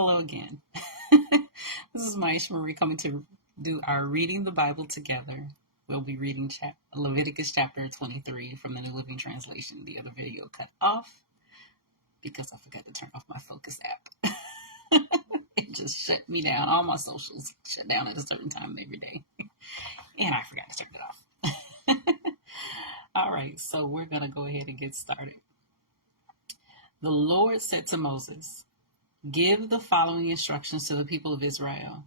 Hello again. This is Myesha Marie coming to do our Reading the Bible Together. We'll be reading Leviticus Chapter 23 from the New Living Translation. The other video cut off because I forgot to turn off my Focus app. It just shut me down. All my socials shut down at a certain time every day. And I forgot to turn it off. All right, so we're going to go ahead and get started. The Lord said to Moses, "Give the following instructions to the people of Israel.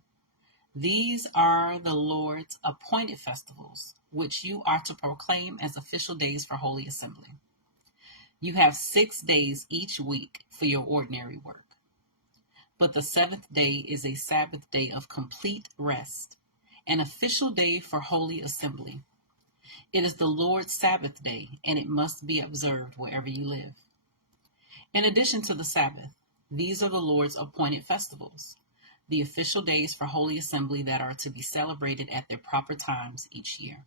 These are the Lord's appointed festivals, which you are to proclaim as official days for Holy Assembly. You have 6 days each week for your ordinary work. But the 7th day is a Sabbath day of complete rest, an official day for Holy Assembly. It is the Lord's Sabbath day, and it must be observed wherever you live. In addition to the Sabbath, these are the Lord's appointed festivals, the official days for Holy Assembly that are to be celebrated at their proper times each year.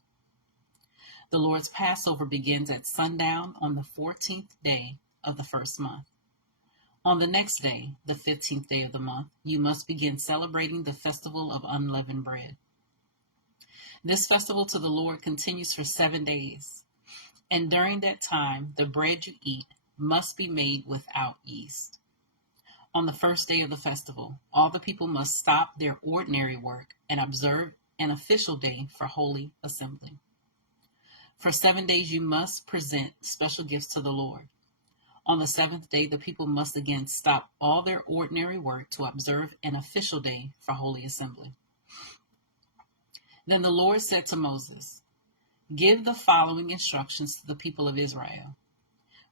The Lord's Passover begins at sundown on the 14th day of the first month. On the next day, the 15th day of the month, you must begin celebrating the festival of unleavened bread. This festival to the Lord continues for 7 days, and during that time, the bread you eat must be made without yeast. On the first day of the festival, all the people must stop their ordinary work and observe an official day for Holy Assembly. For 7 days, you must present special gifts to the Lord. On the 7th day, the people must again stop all their ordinary work to observe an official day for Holy Assembly. Then the Lord said to Moses, "Give the following instructions to the people of Israel.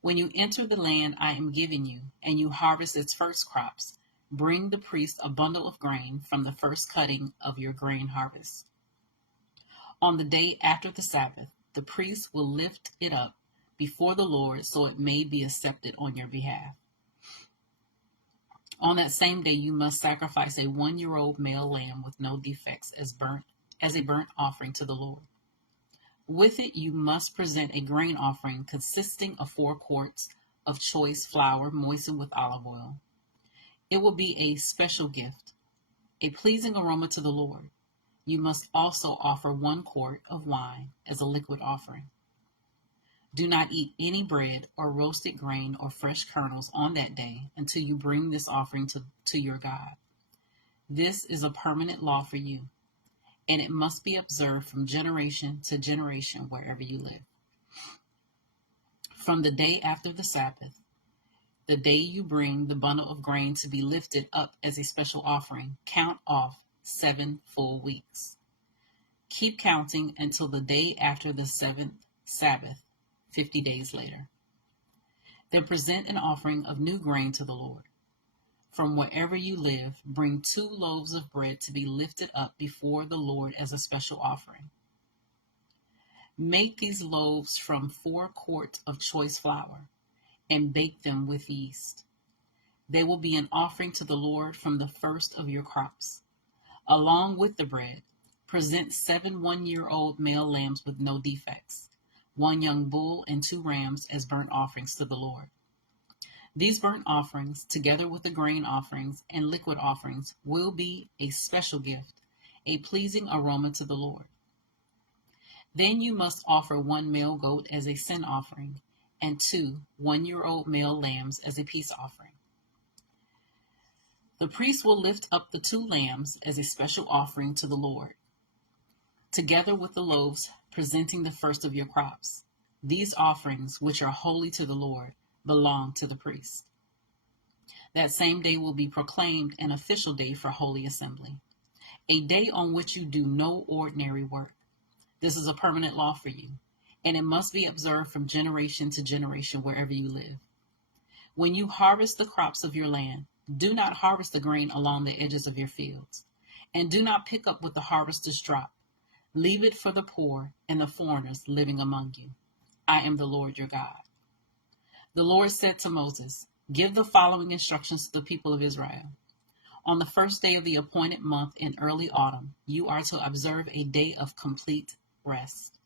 When you enter the land I am giving you, and you harvest its first crops, bring the priest a bundle of grain from the first cutting of your grain harvest. On the day after the Sabbath, the priest will lift it up before the Lord so it may be accepted on your behalf. On that same day you must sacrifice a 1-year-old male lamb with no defects as a burnt offering to the Lord. With it, you must present a grain offering consisting of 4 quarts of choice flour moistened with olive oil. It will be a special gift, a pleasing aroma to the Lord. You must also offer 1 quart of wine as a liquid offering. Do not eat any bread or roasted grain or fresh kernels on that day until you bring this offering to your God. This is a permanent law for you, and it must be observed from generation to generation wherever you live. From the day after the Sabbath, the day you bring the bundle of grain to be lifted up as a special offering, count off 7 full weeks. Keep counting until the day after the 7th Sabbath, 50 days later. Then present an offering of new grain to the Lord. From wherever you live, bring 2 loaves of bread to be lifted up before the Lord as a special offering. Make these loaves from 4 quarts of choice flour and bake them with yeast. They will be an offering to the Lord from the first of your crops. Along with the bread, present 7 one-year-old male lambs with no defects, 1 young bull and 2 rams as burnt offerings to the Lord. These burnt offerings, together with the grain offerings and liquid offerings, will be a special gift, a pleasing aroma to the Lord. Then you must offer 1 male goat as a sin offering, and 2 one-year-old male lambs as a peace offering. The priest will lift up the 2 lambs as a special offering to the Lord, together with the loaves presenting the first of your crops. These offerings, which are holy to the Lord, belong to the priest. That same day will be proclaimed an official day for Holy Assembly, a day on which you do no ordinary work. This is a permanent law for you, and it must be observed from generation to generation wherever you live. When you harvest the crops of your land, do not harvest the grain along the edges of your fields, and do not pick up what the harvesters drop. Leave it for the poor and the foreigners living among you. I am the Lord your God." The Lord said to Moses, "Give the following instructions to the people of Israel. On the first day of the appointed month in early autumn, you are to observe a day of complete rest.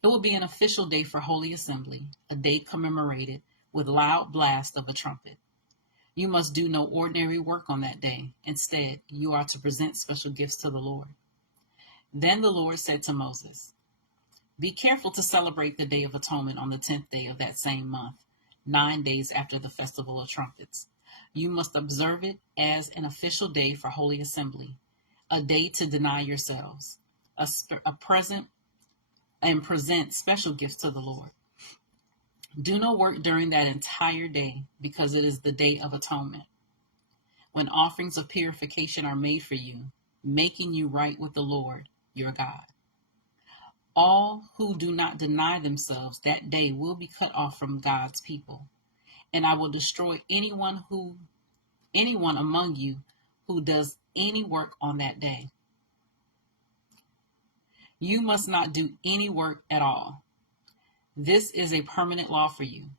It will be an official day for Holy Assembly, a day commemorated with loud blast of a trumpet. You must do no ordinary work on that day. Instead, you are to present special gifts to the Lord. Then the Lord said to Moses, be careful to celebrate the Day of Atonement on the 10th day of that same month, 9 days after the Festival of Trumpets. You must observe it as an official day for Holy Assembly, a day to deny yourselves, a present, and present special gifts to the Lord. Do no work during that entire day, because it is the Day of Atonement, when offerings of purification are made for you, making you right with the Lord your God. All who do not deny themselves that day will be cut off from God's people, and I will destroy anyone among you who does any work on that day. You must not do any work at all. This is a permanent law for you,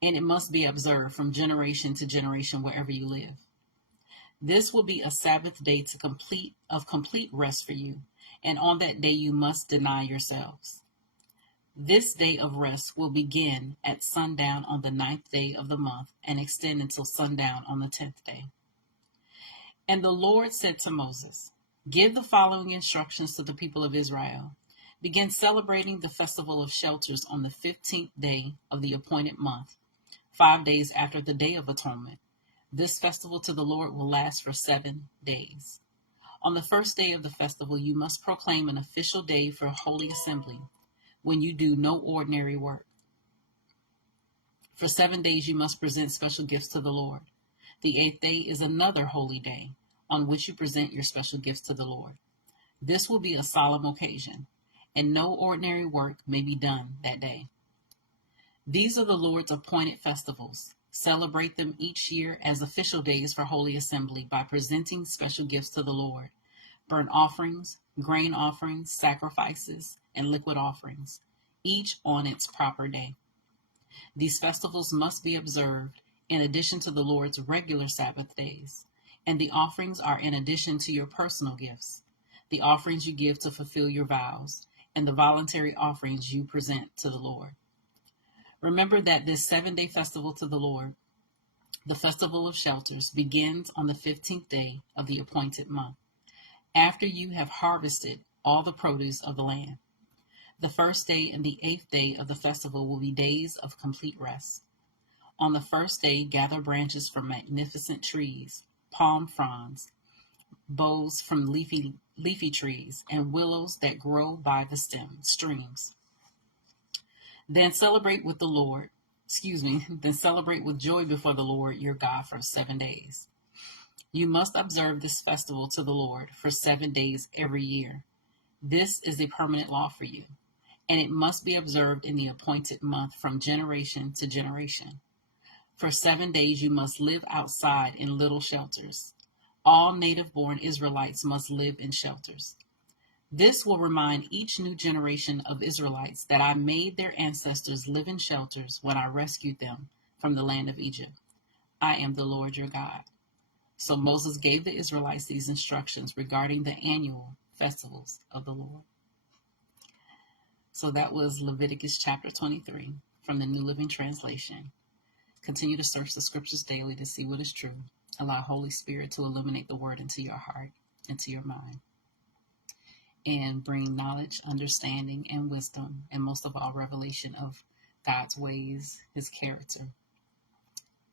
and it must be observed from generation to generation wherever you live. This will be a Sabbath day of complete rest for you, and on that day you must deny yourselves. This day of rest will begin at sundown on the 9th day of the month and extend until sundown on the 10th day. And the Lord said to Moses, give the following instructions to the people of Israel. Begin celebrating the Festival of Shelters on the 15th day of the appointed month, 5 days after the Day of Atonement. This festival to the Lord will last for 7 days. On the first day of the festival, you must proclaim an official day for Holy Assembly, when you do no ordinary work. For 7 days, you must present special gifts to the Lord. The 8th day is another holy day, on which you present your special gifts to the Lord. This will be a solemn occasion, and no ordinary work may be done that day. These are the Lord's appointed festivals. Celebrate them each year as official days for Holy Assembly by presenting special gifts to the Lord: burnt offerings, grain offerings, sacrifices, and liquid offerings, each on its proper day. These festivals must be observed in addition to the Lord's regular Sabbath days, and the offerings are in addition to your personal gifts, the offerings you give to fulfill your vows, and the voluntary offerings you present to the Lord. Remember that this 7-day festival to the Lord, the Festival of Shelters, begins on the 15th day of the appointed month, after you have harvested all the produce of the land. The first day and the 8th day of the festival will be days of complete rest. On the first day, gather branches from magnificent trees, palm fronds, boughs from leafy trees, and willows that grow by the streams. Then celebrate with joy before the Lord your God for 7 days. You must observe this festival to the Lord for 7 days every year. This is a permanent law for you, and it must be observed in the appointed month from generation to generation. For 7 days you must live outside in little shelters. All native-born Israelites must live in shelters. This will remind each new generation of Israelites that I made their ancestors live in shelters when I rescued them from the land of Egypt. I am the Lord your God. So Moses gave the Israelites these instructions regarding the annual festivals of the Lord. So that was Leviticus chapter 23 from the New Living Translation. Continue to search the scriptures daily to see what is true. Allow Holy Spirit to illuminate the word into your heart, into your mind, and bring knowledge, understanding, and wisdom, and most of all, revelation of God's ways, his character,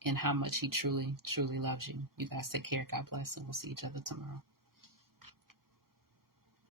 and how much he truly, truly loves you. You guys take care. God bless, and we'll see each other tomorrow.